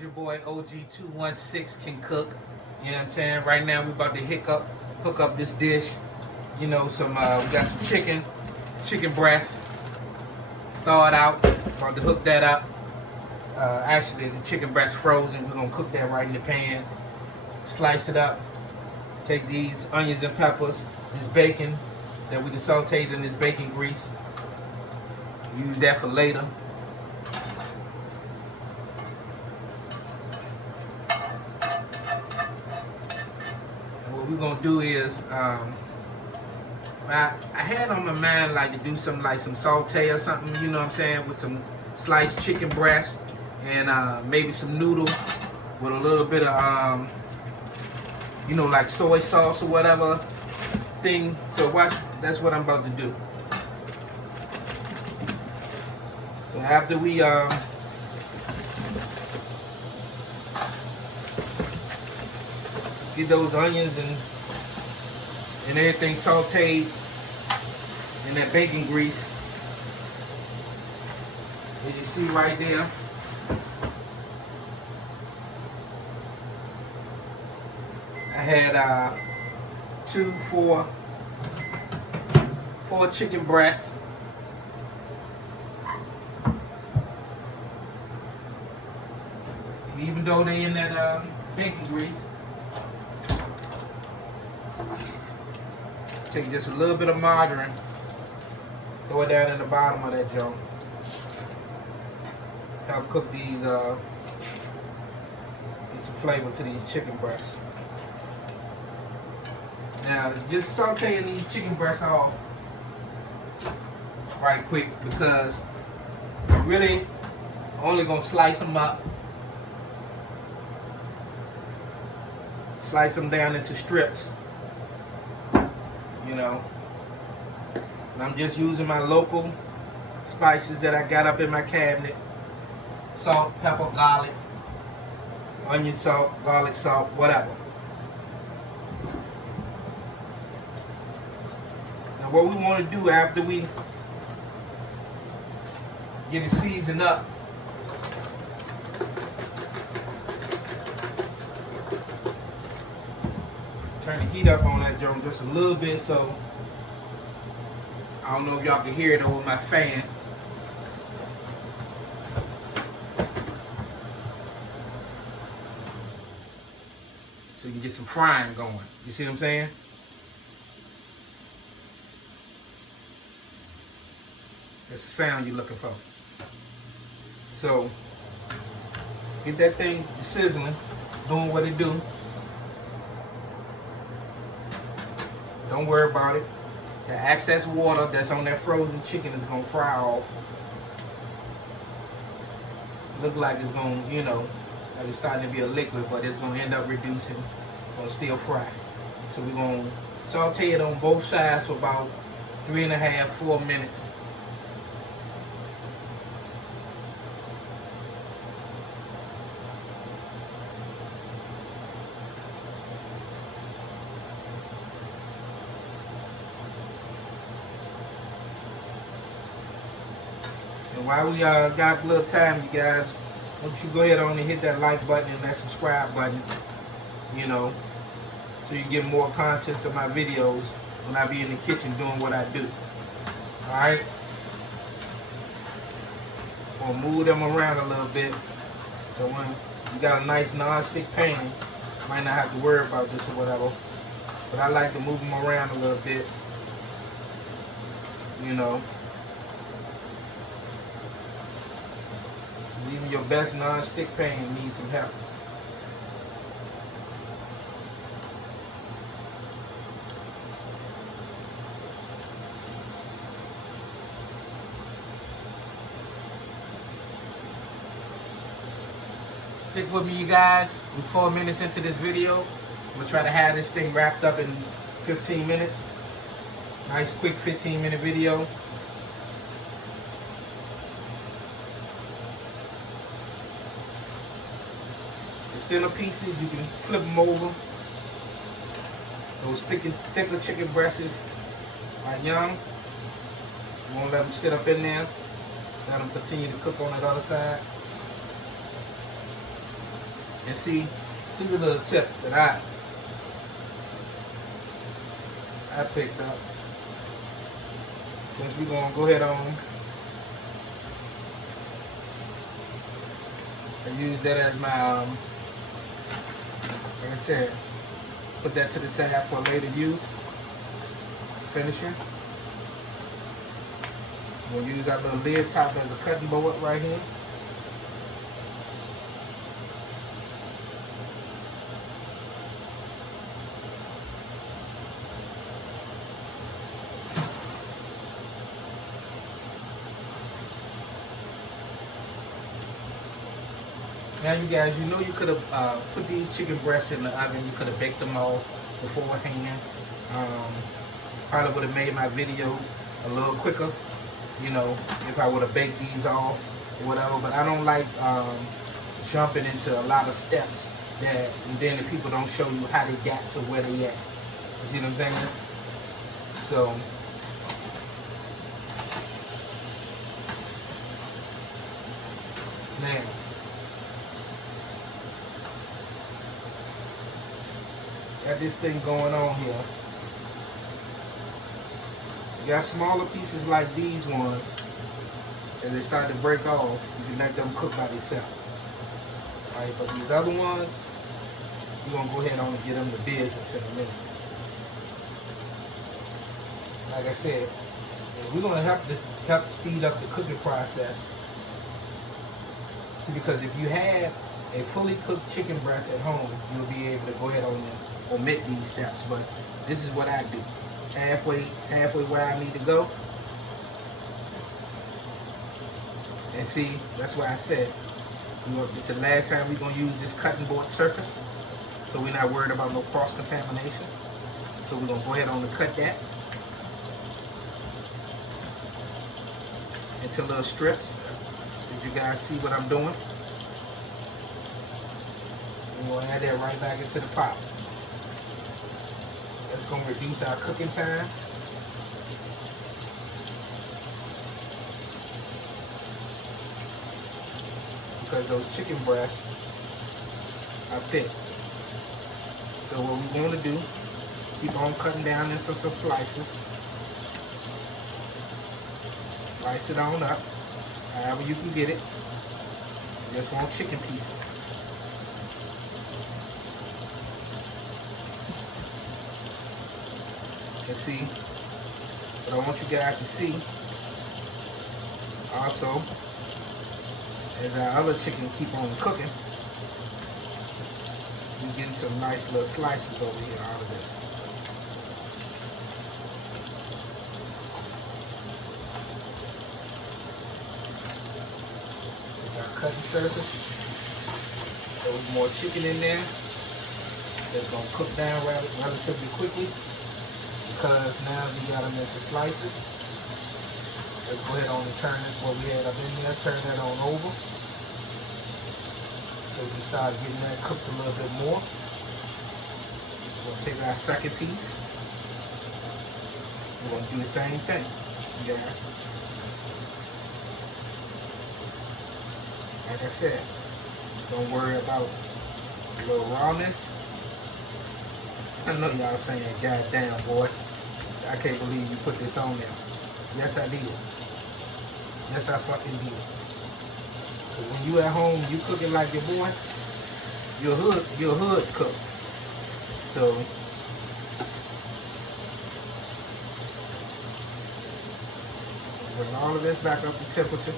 Your boy OG216 can cook. You know what I'm saying? Right now we about to hook up this dish. You know, we got some chicken breast. Thaw it out. About to hook that up. Actually, the chicken breast frozen. We're gonna cook that right in the pan. Slice it up. Take these onions and peppers, this bacon that we can saute in this bacon grease. Use that for later. What we're gonna do is, I had on my mind like to do some saute or something, you know what I'm saying, with some sliced chicken breast and maybe some noodle with a little bit of like soy sauce or whatever thing. So watch, that's what I'm about to do. So after we get those onions and everything sauteed in that bacon grease, as you see right there, I had four chicken breasts. Even though they in that bacon grease, take just a little bit of margarine, throw it down in the bottom of that junk. Help cook these, get some flavor to these chicken breasts. Now, just sauteing these chicken breasts off right quick because we're really only gonna slice them up. Slice them down into strips, you know. And I'm just using my local spices that I got up in my cabinet. Salt, pepper, garlic, onion salt, garlic salt, whatever. Now what we want to do after we get it seasoned up, turn the heat up on that joint just a little bit, so I don't know if y'all can hear it over my fan. So you can get some frying going. You see what I'm saying? That's the sound you're looking for. So get that thing sizzling, doing what it do. Don't worry about it. The excess water that's on that frozen chicken is gonna fry off. Look like it's gonna, like it's starting to be a liquid, but it's gonna end up reducing, gonna still fry. So we're gonna saute it on both sides for about 3.5, 4 minutes. And while we got a little time, you guys, why don't you go ahead on and hit that like button and that subscribe button, so you get more contents of my videos when I be in the kitchen doing what I do. Alright? We'll move them around a little bit. So when you got a nice non-stick pan, you might not have to worry about this or whatever. But I like to move them around a little bit. Even your best non-stick pan needs some help. Stick with me, you guys. We're 4 minutes into this video. I'm gonna try to have this thing wrapped up in 15 minutes. Nice quick 15-minute video. The thinner pieces, you can flip them over. Those thicker chicken breasts are young. You won't let them sit up in there. Let them continue to cook on that other side. And see, here's a little tip that I picked up. Since we're gonna go ahead on and use that as my, like I said, put that to the side for later use. Finisher. We'll use our little lid top as a cutting board right here. Now you guys, you know you could have put these chicken breasts in the oven. You could have baked them all beforehand. Probably would have made my video a little quicker, you know, if I would have baked these off or whatever. But I don't like jumping into a lot of steps that, and then the people don't show you how they got to where they at. You see what I'm saying? So, now, got this thing going on here. You got smaller pieces like these ones, and they start to break off. You can let them cook by themselves. Alright, but these other ones, you're gonna go ahead on and get them to business in a minute. Like I said, we're gonna help speed up the cooking process, because if you have a fully cooked chicken breast at home, you'll be able to go ahead on and omit these steps. But this is what I do. Halfway where I need to go. And see, that's why I said, you know, it's the last time we're gonna use this cutting board surface, so we're not worried about no cross contamination. So we're gonna go ahead on and cut that into little strips. Did you guys see what I'm doing? We're gonna add that right back into the pot. That's gonna reduce our cooking time. Because those chicken breasts are thick. So what we want to do, keep on cutting down into some slices. Slice it on up, however you can get it. You just want chicken pieces. And see, what I want you guys to see also, as our other chicken keep on cooking, we're getting some nice little slices over here out of this. With our cutting surface, there's more chicken in there. That's going to cook down relatively quickly, because now we got them into slices. Let's go ahead on and turn this, what we had up in there, turn that on over. So we start getting that cooked a little bit more. We'll take our second piece. We're going to do the same thing. Yeah. Like I said, don't worry about a little rawness. I know y'all saying, God damn, boy, I can't believe you put this on there. Yes, I did. Yes, I fucking did. Because when you at home, you cooking like your boy, your hood cook. So, bring all of this back up to temperature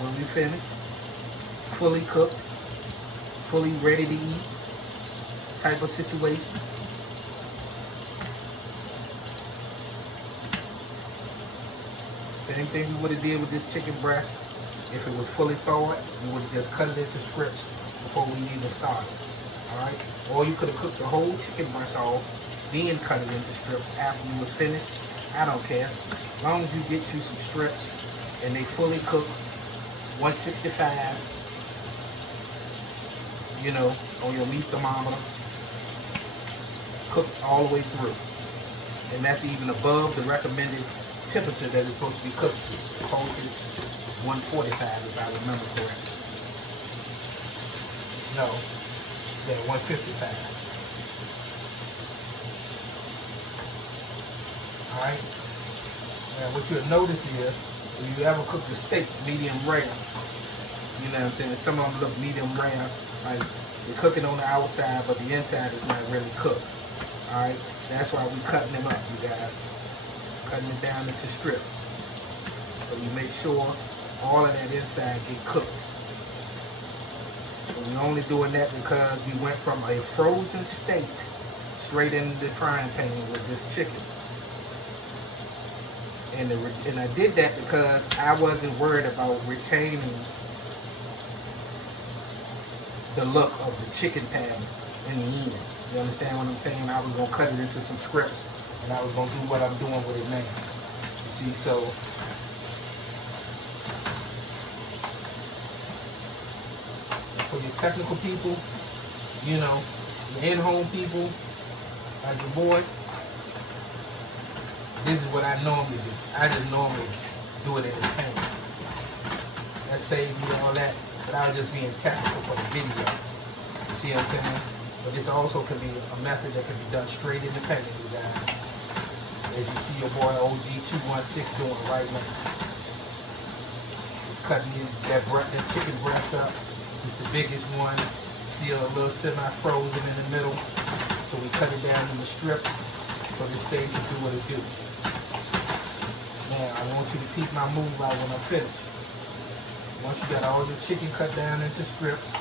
when we finish. Fully cooked, fully ready to eat type of situation. Same thing we would have did with this chicken breast. If it was fully thawed, we would have just cut it into strips before we even started. Alright? Or you could have cooked the whole chicken breast off, then cut it into strips after you was finished. I don't care. As long as you get you some strips and they fully cooked, 165, you know, on your meat thermometer, cooked all the way through. And that's even above the recommended temperature that it's supposed to be cooked to. The cold is 145 if I remember correctly. No, yeah, 150 pounds. Alright? Now what you'll notice is, if you ever cook the steak medium rare, you know what I'm saying? Some of them look medium rare, like they're cooking on the outside, but the inside is not really cooked. Alright? That's why we're cutting them up, you guys. Cutting it down into strips. So you make sure all of that inside get cooked. So we're only doing that because we went from a frozen steak straight into the frying pan with this chicken. And I did that because I wasn't worried about retaining the look of the chicken patty in the end. You understand what I'm saying? I was going to cut it into some strips, and I was going to do what I'm doing with it now. You see, so for your technical people, you know, your in-home people, like your boy, this is what I normally do. I just normally do it in the pan. That saves me all that, but I was just being technical for the video. You see what I'm saying? But this also could be a method that can be done straight in the pan, you guys. As you see your boy OG216 doing right now. He's cutting that chicken breast up. It's the biggest one. Still a little semi-frozen in the middle. So we cut it down in the strips so this thing can do what it do. Now, I want you to peep my move out when I'm finished. Once you got all your chicken cut down into strips,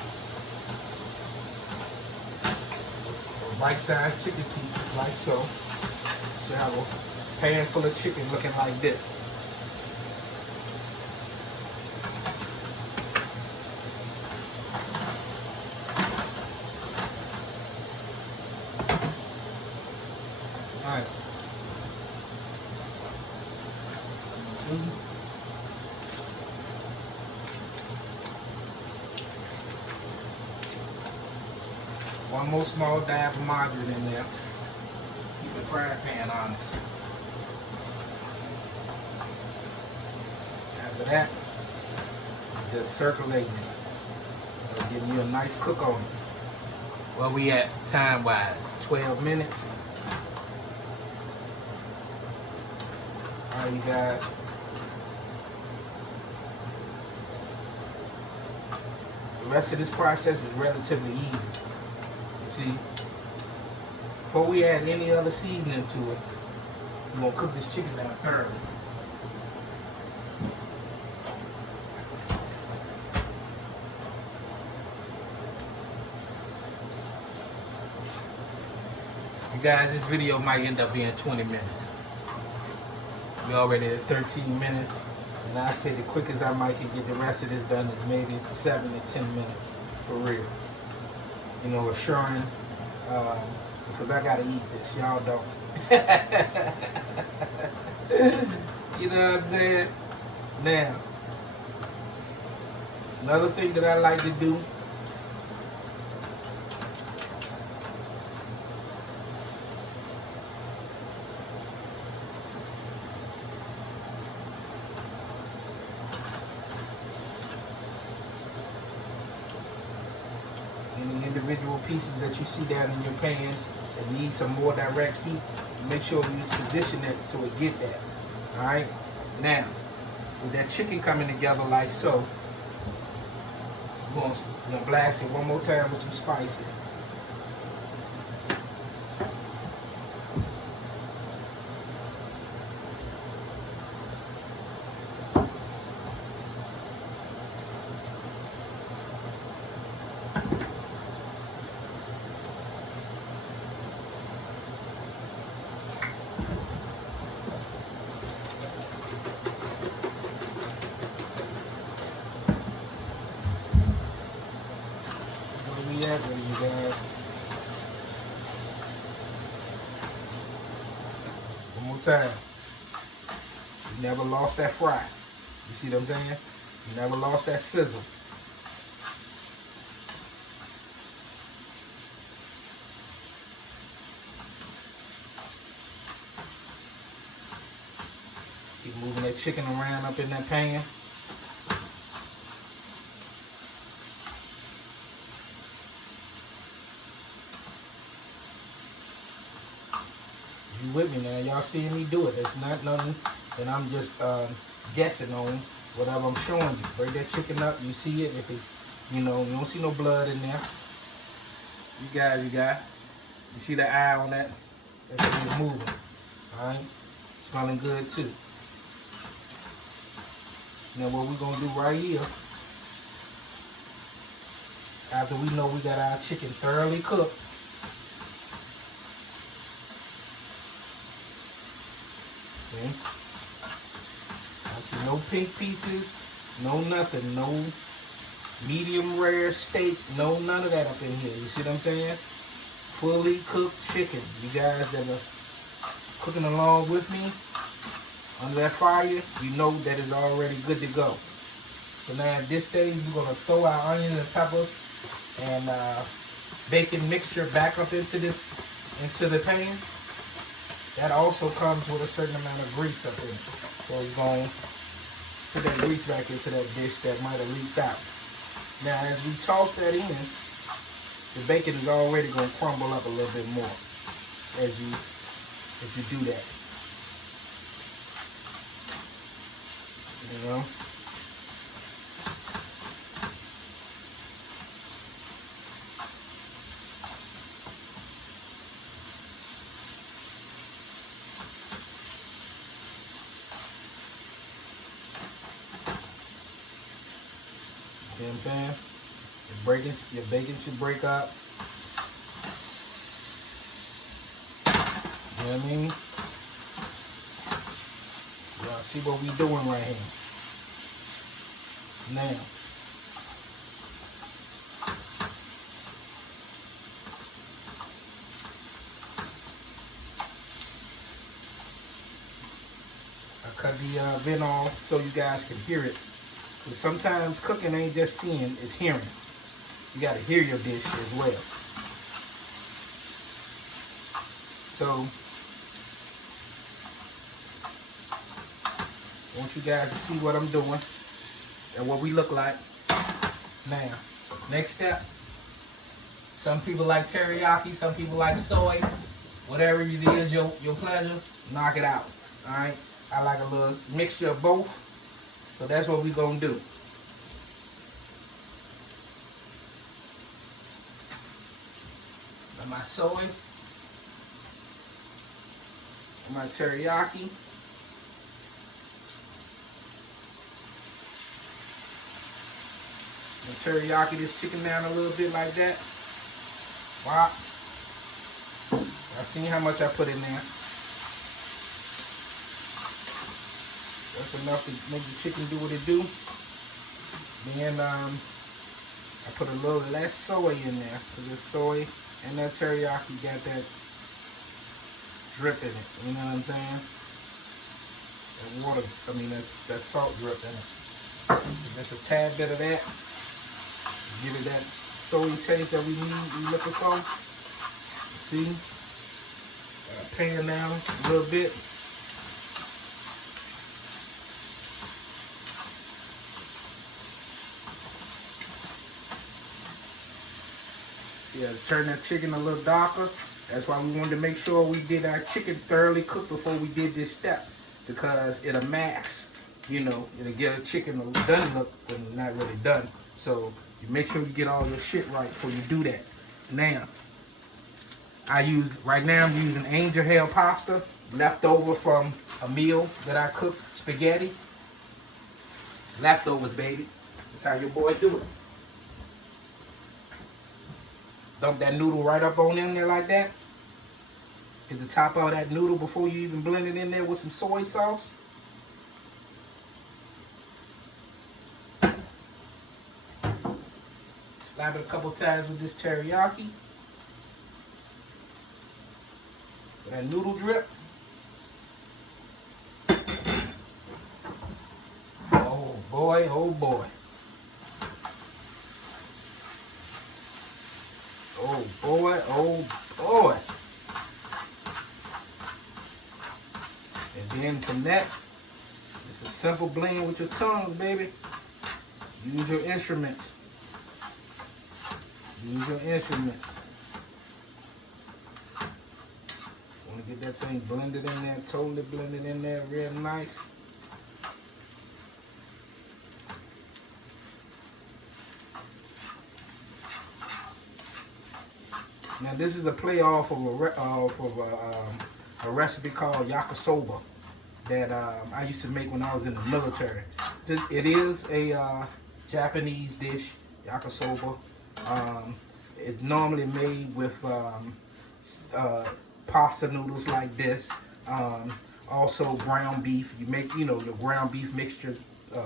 bite-sized chicken pieces like so, you have a pan full of chicken looking like this. Alright. One more small dab of margarine in there. Keep the frying pan honest. After that, just circulating it. It'll give you a nice cook on it. Where we at time-wise? 12 minutes. Alright, you guys. The rest of this process is relatively easy. You see, before we add any other seasoning to it, we're going to cook this chicken down thoroughly. You guys, this video might end up being 20 minutes. We're already at 13 minutes. And I say the quickest I might can get the rest of this done is maybe 7 to 10 minutes, for real. You know, assuring, because I gotta eat this, y'all don't. You know what I'm saying? Now, another thing that I like to do, any individual pieces that you see down in your pan that need some more direct heat, make sure you position it so it get that. Alright? Now, with that chicken coming together like so, we're gonna blast it one more time with some spices. You guys. One more time. You never lost that fry. You see what I'm saying? You never lost that sizzle. Keep moving that chicken around up in that pan. with me now. Y'all seeing me do it. It's not nothing that I'm just guessing on whatever I'm showing you. Break that chicken up. You see it. If it's, you know, you don't see no blood in there. You got. You see the eye on that? That thing is moving. Alright? Smelling good too. Now what we're gonna do right here, after we know we got our chicken thoroughly cooked, okay? I see no pink pieces, no nothing, no medium rare steak, no none of that up in here. You see what I'm saying? Fully cooked chicken. You guys that are cooking along with me under that fire, you know that it's already good to go. So now at this stage, we're gonna throw our onions and peppers and bacon mixture back up into the pan. That also comes with a certain amount of grease up in it. So it's gonna put that grease back into that dish that might have leaked out. Now as we toss that in, the bacon is already gonna crumble up a little bit more as you do that. You know? See what I'm saying? Your bacon should break up. You know what I mean? Y'all see what we doing right here. Now, I cut the vent off so you guys can hear it. Because sometimes cooking ain't just seeing, it's hearing. You got to hear your dish as well. So, I want you guys to see what I'm doing and what we look like. Now, next step. Some people like teriyaki, some people like soy. Whatever it is, your pleasure, knock it out. Alright? I like a little mixture of both. So that's what we're going to do. My soy, my teriyaki, this chicken down a little bit like that. Wow. I seen how much I put in there. That's enough to make the chicken do what it do. Then I put a little less soy in there because the soy and that teriyaki got that drip in it. You know what I'm saying? That water, that salt drip in it. Just a tad bit of that. Give it that soy taste that we looking for. See? Pan down a little bit. Yeah, turn that chicken a little darker. That's why we wanted to make sure we did our chicken thoroughly cooked before we did this step. Because it'll mask, you know, it'll get a chicken done look, but not really done. So you make sure you get all your shit right before you do that. Now, right now I'm using angel hair pasta, left over from a meal that I cooked, spaghetti. Leftovers, baby. That's how your boy do it. Dump that noodle right up on in there like that. Hit the top of that noodle before you even blend it in there with some soy sauce. Slap it a couple times with this teriyaki. That noodle drip. Oh boy, oh boy. Oh boy, oh boy. And then from that, it's a simple blend with your tongue, baby. Use your instruments. Use your instruments. I'm gonna get that thing blended in there, totally blended in there real nice. Now this is a play off of a recipe called Yakisoba that I used to make when I was in the military. It is a Japanese dish, Yakisoba. It's normally made with pasta noodles like this. Also ground beef. You make, your ground beef mixture.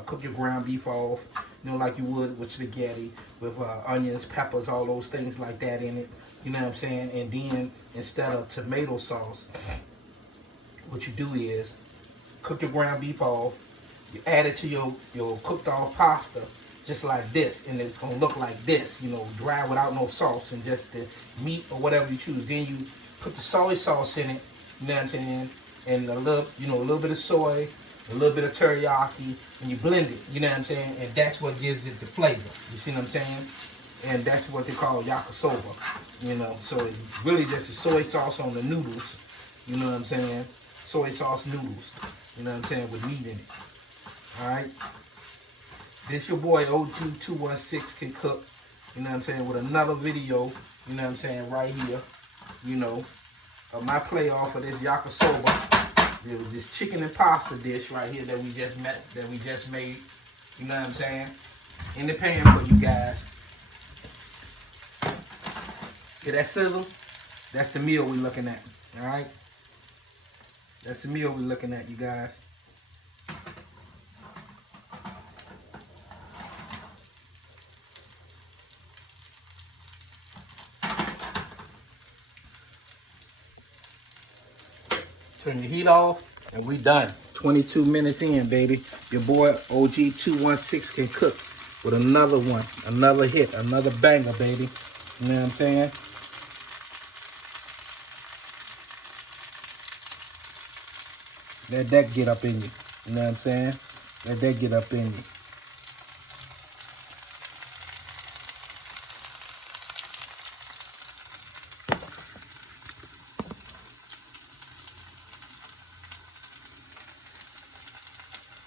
Cook your ground beef off, like you would with spaghetti, with onions, peppers, all those things like that in it. You know what I'm saying? And then instead of tomato sauce, what you do is cook your ground beef off. You add it to your cooked off pasta, just like this, and it's gonna look like this. Dry without no sauce and just the meat or whatever you choose. Then you put the soy sauce in it. You know what I'm saying? And a little bit of soy, a little bit of teriyaki, and you blend it, you know what I'm saying? And that's what gives it the flavor, you see what I'm saying? And that's what they call yakisoba, So it's really just a soy sauce on the noodles, you know what I'm saying? Soy sauce noodles, you know what I'm saying, with meat in it, all right? This your boy OG216 can cook, you know what I'm saying, with another video, you know what I'm saying, right here, of my play off of this yakisoba. It was this chicken and pasta dish right here that we just made. You know what I'm saying? In the pan for you guys. Hear that sizzle? That's the meal we're looking at. Alright? That's the meal we're looking at, you guys. Turn the heat off, and we done. 22 minutes in, baby. Your boy OG216 can cook with another one, another hit, another banger, baby. You know what I'm saying? Let that get up in you. You know what I'm saying? Let that get up in you.